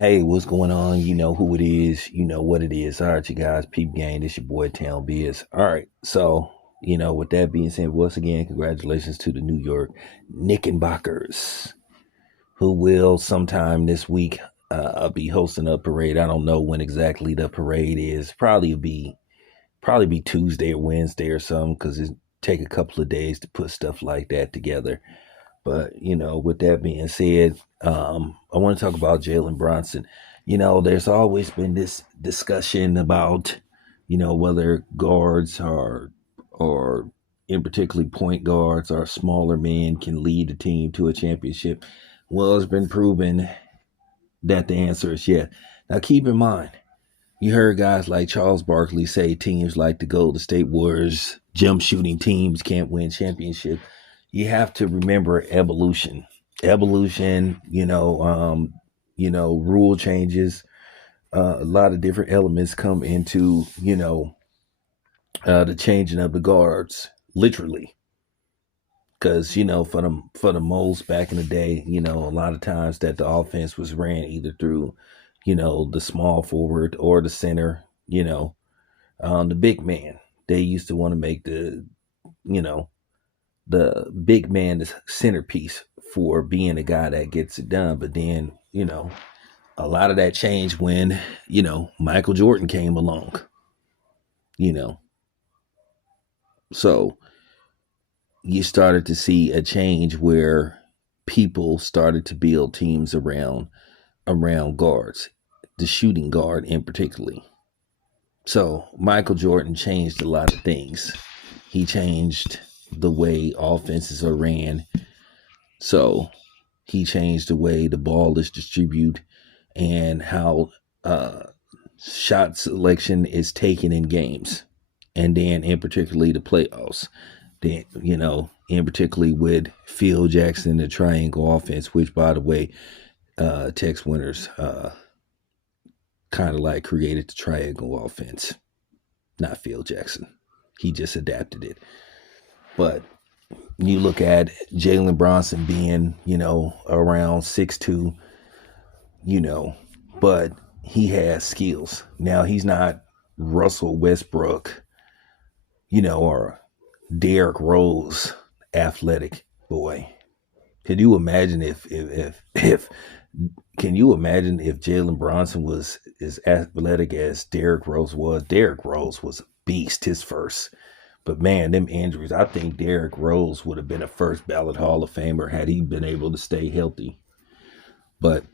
Hey, what's going on? You know who it is. You know what it is. All right, you guys, peep gang. This your boy Town Biz. All right, so with that being said, once again, congratulations to the New York Knickerbockers, who will sometime this week be hosting a parade. I don't know when exactly the parade is. Probably be Tuesday or Wednesday or something, because it take a couple of days to put stuff like that together. But with that being said, I want to talk about Jalen Bronson. There's always been this discussion about, whether guards or in particularly point guards or smaller men can lead a team to a championship. Well, it's been proven that the answer is yes. Now, keep in mind, you heard guys like Charles Barkley say teams like the Golden State Warriors, jump shooting teams can't win championships. You have to remember evolution. Evolution, rule changes. A lot of different elements come into, the changing of the guards, literally. Because for the most back in the day, a lot of times that the offense was ran either through, the small forward or the center, the big man. They used to want to make you know, the big man the centerpiece for being the guy that gets it done. But then, a lot of that changed when, Michael Jordan came along, you know. So you started to see a change where people started to build teams around guards, the shooting guard in particularly. So Michael Jordan changed a lot of things. He changed the way offenses are ran. So he changed the way the ball is distributed and how uh, shot selection is taken in games. And then in particularly the playoffs. Then, in particularly with Phil Jackson, the triangle offense, which by the way, Tex Winters kind of like created the triangle offense, not Phil Jackson. He just adapted it. But you look at Jalen Bronson being, around 6'2", you know, but he has skills. Now he's not Russell Westbrook, or Derrick Rose athletic boy. Can you imagine if can you imagine if Jalen Bronson was as athletic as Derrick Rose was? Derrick Rose was a beast his first. But man, them injuries, I think Derrick Rose would have been a first ballot Hall of Famer had he been able to stay healthy. But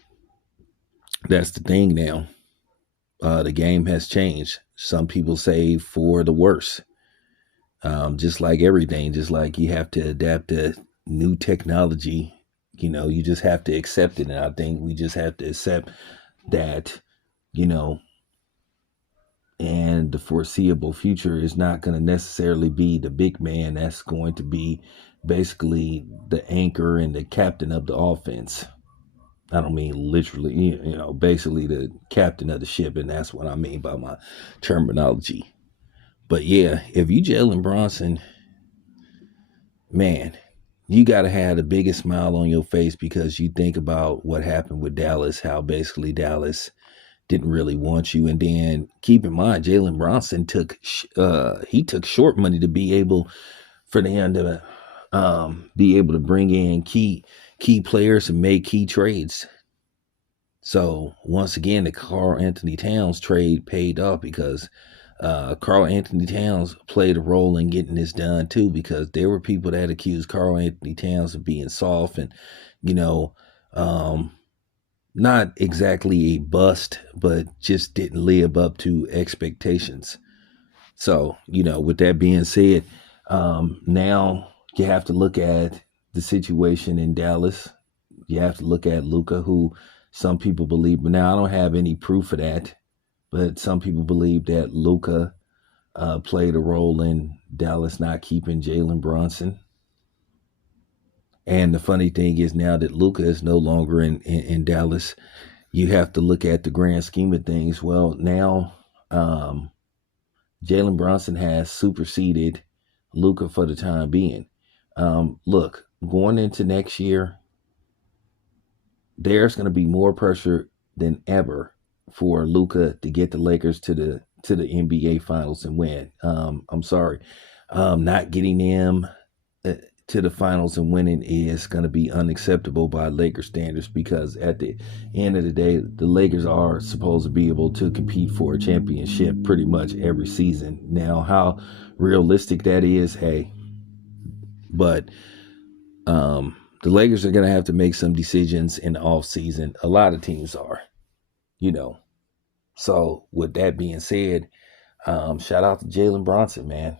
that's the thing now. The game has changed. Some people say for the worse. Just like everything, just like you have to adapt to new technology, you just have to accept it. And I think we just have to accept that, you know, and the foreseeable future is not going to necessarily be the big man that's going to be basically the anchor and the captain of the offense. I don't mean literally, basically the captain of the ship, and that's what I mean by my terminology. But yeah, if you Jalen Bronson, man, you got to have the biggest smile on your face because you think about what happened with Dallas, how basically Dallas didn't really want you. And then keep in mind, Jalen Bronson took short money to be able for them to be able to bring in key players and make key trades. So once again, the Carl Anthony Towns trade paid off because Carl Anthony Towns played a role in getting this done too, because there were people that accused Carl Anthony Towns of being soft and, you know, um, not exactly a bust, but just didn't live up to expectations. So, with that being said, now you have to look at the situation in Dallas. You have to look at Luca, who some people believe, but now I don't have any proof of that, but some people believe that Luca played a role in Dallas not keeping Jalen Bronson. And the funny thing is now that Luca is no longer in Dallas, you have to look at the grand scheme of things. Well, now um, Jalen Bronson has superseded Luca for the time being. Look, going into next year, there's going to be more pressure than ever for Luca to get the Lakers to the NBA Finals and win. I'm sorry, not getting them uh, to the finals and winning is going to be unacceptable by Lakers standards, because at the end of the day, the Lakers are supposed to be able to compete for a championship pretty much every season. Now, how realistic that is, hey, but the Lakers are going to have to make some decisions in the off season. A lot of teams are, you know. So with that being said, shout out to Jalen Bronson, man.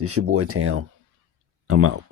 This your boy Town. I'm out.